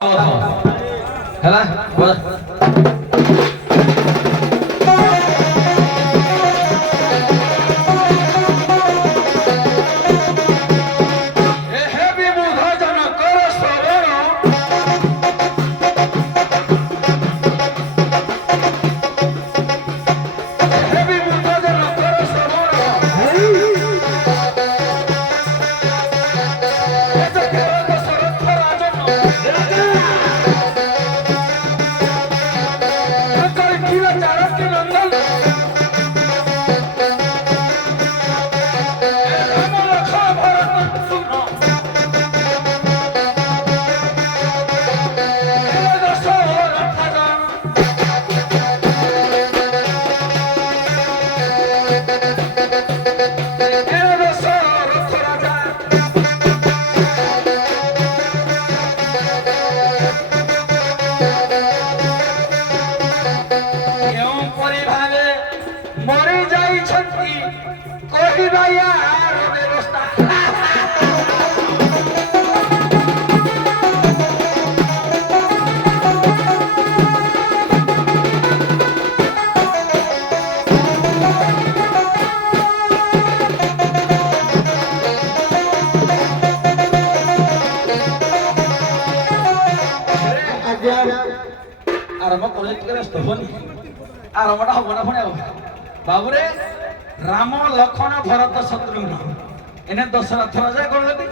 ହେଲା आरंभ करू तिकडे असतो पण आरंभटा हवं ना पण बाबूरे राम लक्ष्मण भरत शत्रुघ्न एने दशरथ राजा कौन कहते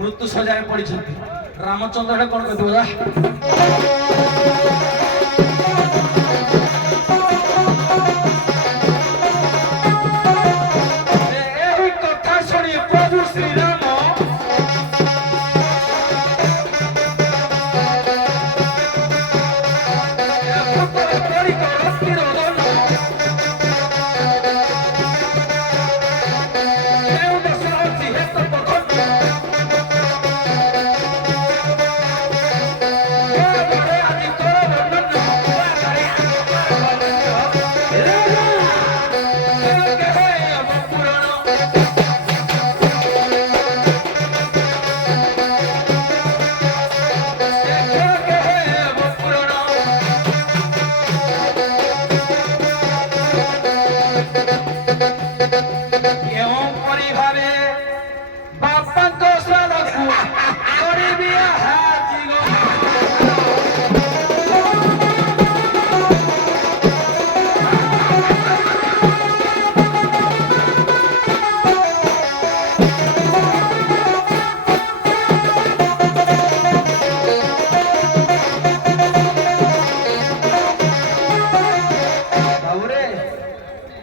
मृत्यु सजाए पड़ी रामचंद्र कौन कहते बोला कथा शुणी प्रभु श्री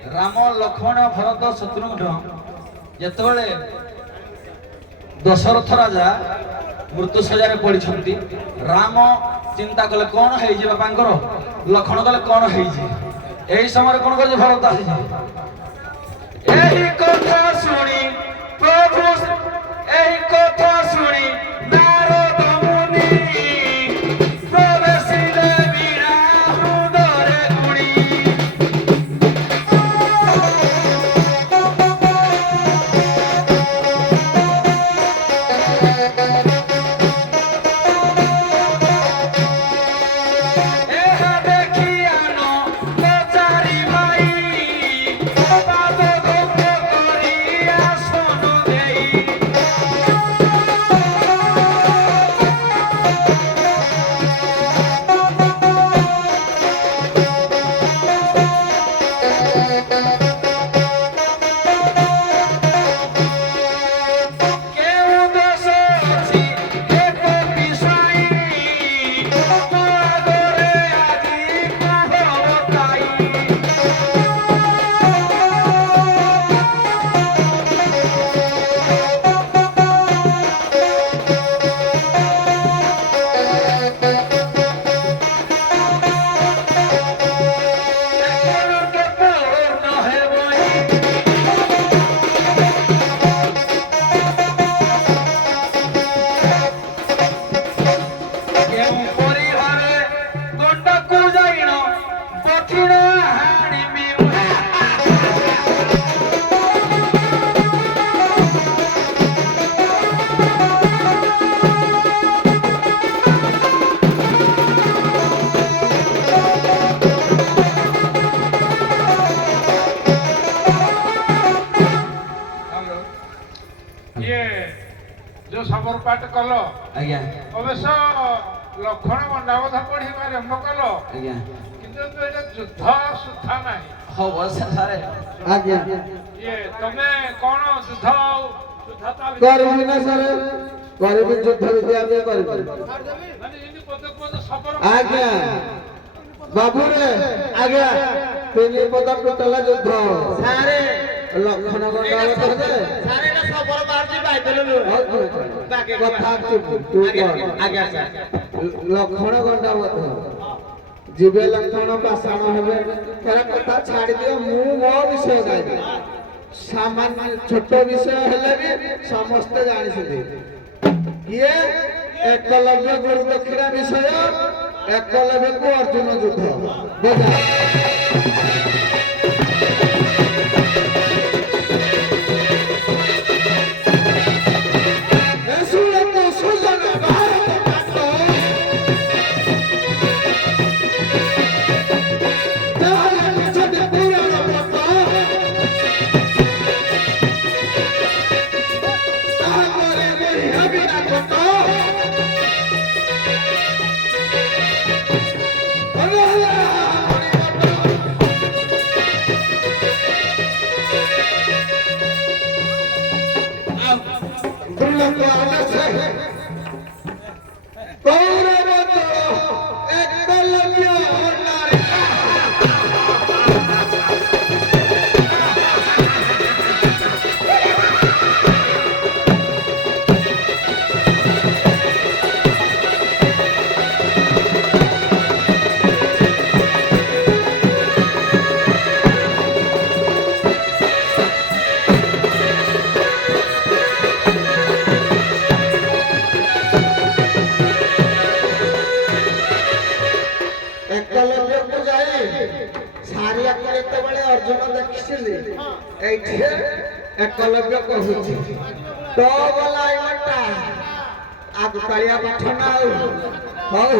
राम लक्ष्मण भरत शत्रुघ्न जेतबेले दशरथ राजा मृत्यु सजारे पड़ी राम चिंता कले कौन है बापांकर लक्ष्मण कले कौन है यही समय कौन कर भरत आसी कथा शुणी प्रभु यही कथा शुणी नारद मुनि प्रवेशिले वीणा हृदय गुणी ପାଠ କଲ ଆଜ୍ଞା ଅବଶ୍ୟ ଲକ୍ଷଣ ଗଣ୍ଡାବଧ ପଢିବା ଆରମ୍ଭ କଲ ଆଜ୍ଞା କିନ୍ତୁ ଏଇଟା ଯୁଦ୍ଧ ସୁଦ୍ଧା ନାହିଁ ହବ ସାରେ ଆଜ୍ଞା ଇଏ ତମେ କଣ ଯୁଦ୍ଧ କରିବି ନା ସାର୍ କରିବି ଯୁଦ୍ଧ ବିଦ୍ୟା ବି କରିବି ମାନେ ଯେମିତି ପଦକ ପଦ ସବର ଆଜ୍ଞା ବାବୁରେ ଆଜ୍ଞା 3 ପଦ ଟୋଟାଲ ଯୁଦ୍ଧ ସାରେ ଲକ୍ଷଣ ଗଣ୍ଡାବଧ ଯେ ସାରେ এটা সবর বাড়জি বাইবেল କଥା ଚୁପ ତୁ କର আজ্ঞা স্যার ଲକ୍ଷଣ ଗଣ୍ଡାବଧ ଯିବେ ଲକ୍ଷଣ ପାଷାଣ ହେବେ ତାର କଥା ଛାଡ଼ି ଦିଅ ମୁଁ ମୋ ବିଷୟ ଗାଇବି ସାମାନ୍ୟ ଛୋଟ ବିଷୟ ହେଲେ ବି ସମସ୍ତେ ଜାଣିଛନ୍ତି ଇଏ ଏକଲବ୍ୟ ଗୁରୁ ଦକ୍ଷିଣା ବିଷୟ ଏକଲବ୍ୟକୁ ଅର୍ଜୁନ ଯୁଦ୍ଧ ବୁଝା एकलव्यକୁ ଯାଇ ସାରିଆକୁ ଯେତେବେଳେ ଅର୍ଜୁନ ଦେଖିଥିଲି ଏଇଠି एकलव्ୟ କହୁଛି ତ ଗଲା ଏଇଟା ଆଗକାଳିଆ ପାଠ ନା ହଉ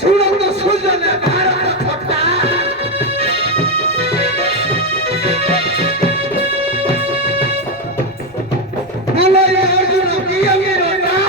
ଶୁଣନ୍ତୁ ସୁଜନ ଭାରତ ଛଟା ଅର୍ଜୁନ କିଏ ବିରୋଧା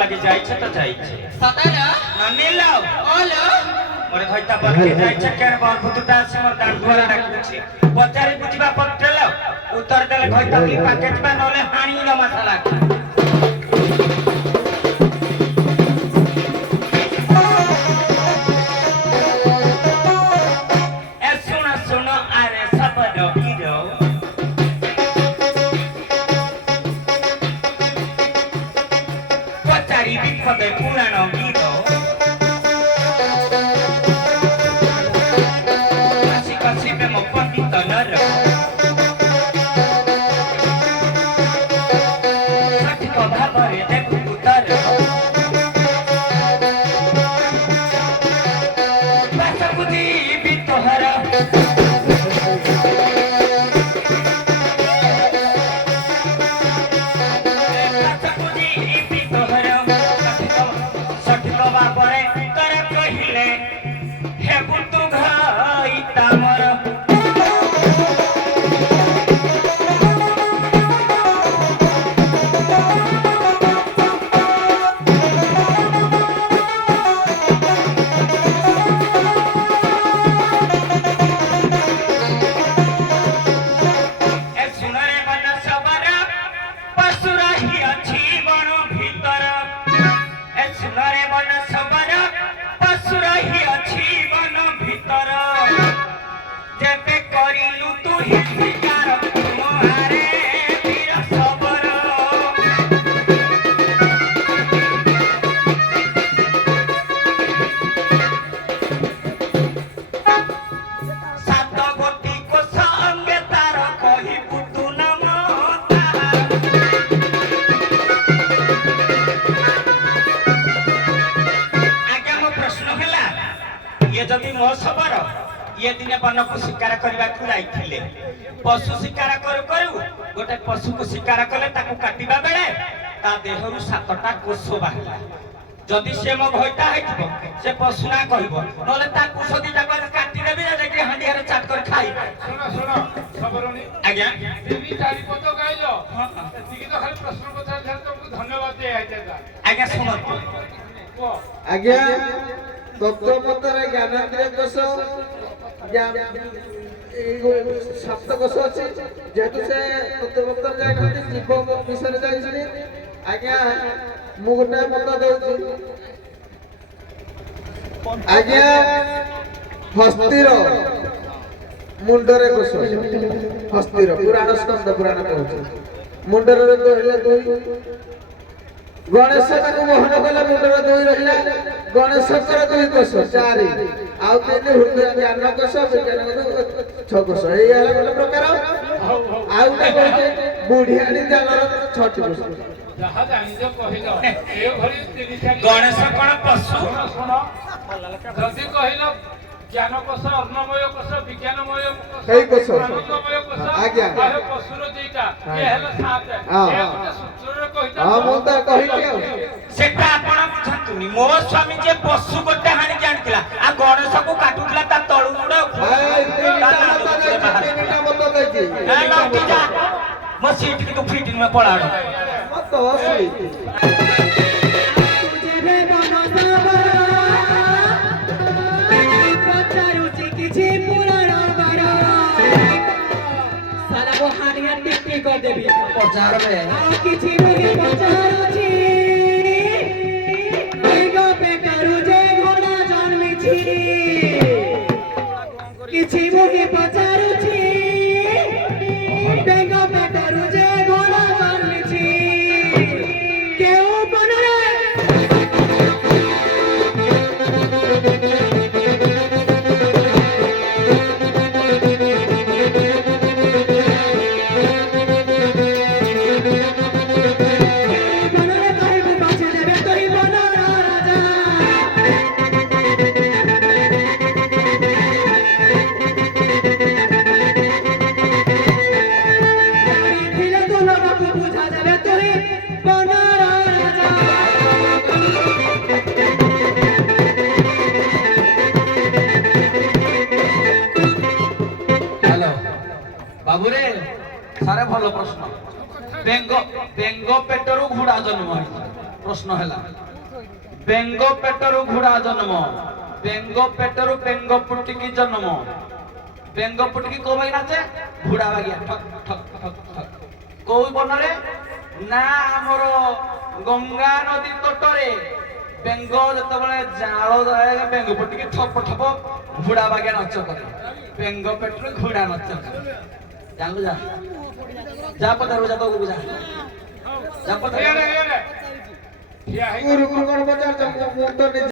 লাগি যাইছে তো যাইছে সদানা নানিলো ওলো মোরে হইতা বলকে যাইছে কেন বরভূতটা আছে মোর দাঁত ধরে ডাকুছি পচারি বুঝিবা পড়তেল উত্তর দেলে হইতা কি প্যাকেজ বা নলে হানিল মশলা এ শুনো শুনো আরে সবদ হিরো পচারি বিপদে পুরানো হিরো কাশি কাশি প্রেম পণ্ডিত নর সঠিক ভাବରେ দেখু উত্তর বাস বুঝি বিতহর সঠিক ভাବରେ ତର କହିଲେ ହେବୁ ତୁ ଘଇ ତାମର ମୋ ସବର ଇଏ ଦିନେ ବନକୁ ଶିକାର କରିବାକୁ ଯାଇଥିଲେ। ପଶୁ ଶିକାର କରୁ କରୁ ଗୋଟେ ପଶୁକୁ ଶିକାର କଲେ ତାକୁ କାଟିବା ବେଳେ ତା ଦେହରୁ 7ଟା କୋଷ ବାହାରିଲା। ଯଦି ସେ ମୋ ଭଇଟା ହେଇଥିବ ସେ ପଶୁ ନା କହିବ, ନହେଲେ ତା କୋଷ ଦିଟାକୁ କାଟିଦେବି ଯାଇକି ହାଣ୍ଡିଆରେ ଚାଟ କରି ଖାଇବେ। ଶୁଣ ଶୁଣ ସବରଣୀ, ଆଜ୍ଞା 3-4 ପଦ ଗାଇଲ, ଏତିକି ତ ଖାଲି ପ୍ରଶ୍ନ ପଚାରିଲେ ତମକୁ ଧନ୍ୟବାଦ ଦିଆଯାଇଥିଲା। ଆଜ୍ଞା ଶୁଣନ୍ତୁ, କୁହ। ଆଜ୍ଞା ତତ୍ତ୍ୱମତରେ ଜ୍ଞାନେନ୍ଦ୍ରିୟ କୋଷ ସପ୍ତ କୋଷ ଅଛି। ଯେହେତୁ ସେ ତତ୍ତ୍ୱମତରେ ଯାଇନାହାନ୍ତି ଜୀବ ବିଷୟରେ ଜାଣିଛନ୍ତି, ଆଜ୍ଞା ମୁଁ ଗୋଟେ ମତ ଦଉଛି। ଆଜ୍ଞା ହସ୍ତିର ମୁଣ୍ଡରେ କୋଷ, ହସ୍ତିର ପୁରାଣ ସ୍କନ୍ଦ ପୁରାଣ କହୁଛି ମୁଣ୍ଡରେ ରହିଲା 2। ଗଣେଶ ତାକୁ ମୋହନ କଲେ ମୁଣ୍ଡରେ 2 ରହିଲା। ଗଣେଶଙ୍କର 2 କୋଷ 4, ଆଉ 3 ହୃଦୟ ଜ୍ଞାନ କୋଷ, ବିଜ୍ଞାନ କୋଷ 6 କୋଷ। ଏଇ ହେଲା ଗୋଟେ ପ୍ରକାର। ଆଉ ଗୋଟେ କହୁଛି ବୁଢିଆଣୀ ଜ୍ଞାନର 6ଟି କୋଷ। ଯାହା ଜାଣିଛ କହିଲ, ଏଭଳି 3-4 ଗଣେଶ କଣ ପଶୁ? ଶୁଣ, ଯଦି କହିଲ ଜ୍ଞାନ କୋଷ, ଅନ୍ନମୟ କୋଷ, ବିଜ୍ଞାନମୟ ସେଇ କୋଷ। ଆନନ୍ଦମୟ କୋଷ, ଆଜ୍ଞା। ଆଉ ପଶୁର 2ଟା, ଇଏ ହେଲା 7। ହଁ। ଏହା ଗୋଟେ ସୂତ୍ରରେ କହିଥା। ହଁ ମୁଁ ତ କହିଲି ଆଉ। ସେଟା ଆପଣ ବୁଝନ୍ତୁନି। ମୋ ସ୍ୱାମୀ ଯେ ପଶୁ ଗୋଟେ ହାଣିକି ଆଣିଥିଲା, ଆଉ ଗଣେଶକୁ କାଟୁଥିଲା ତା ତଳୁ ମୁଣ୍ଡ ତିନିଟା ମତ ଦେଇଛି। ମୋ ସିଟ୍ କି ତୁ ଫିଟ୍ ନୁହେଁ ପଳାଡ। ମତ ଅସୁଇ। କିଛି ମୁହି ପଚାରୁଛି ବେଗ ପେଟରୁ ଯେ ଘୋଡ଼ା ଜନ୍ମିଛି କେଉଁ ବନରେ ବନରେ କହିବୁ ପଛେ ଦେବେ ତୋହି ବନର ରାଜା। ଜାଣିଥିଲେ ତୁ ଲୋକକୁ ବୁଝା ଦେବେ ତୋହି ବନର ରାଜା। হ্যালো বাবুরে সারে ভালো প্রশ্ন। বেঙ্গ বেঙ্গ পেটরু ঘোড়া জন্ম হইছে। প্রশ্ন হেলা বেঙ্গ পেটরু ঘোড়া জন্ম, বেঙ্গ পেটরু বেঙ্গ পুটিকি জন্ম। বেঙ্গ পুটিকি কোবাই নাচে ঘোড়া বাগিয়া ঠক ঠক ঠক ঠক। কোই বনরে না আমার গঙ্গা নদী তটরে বেঙ্গ যেতবেলে জাল যায় বেঙ্গ পুটিকি ঠপ ঠপ ঘোড়া বাগিয়া নাচ করে। বেঙ্গ পেটরু ঘোড়া নাচ করে। জানলু যা যা পদারু যা তো যা যা পদারু। ଠିଆ ହେଇ ଗୁରୁ ଗୁରୁ କଣ ପଚାରୁଛ? ମୁଁ ତ ନିଜେ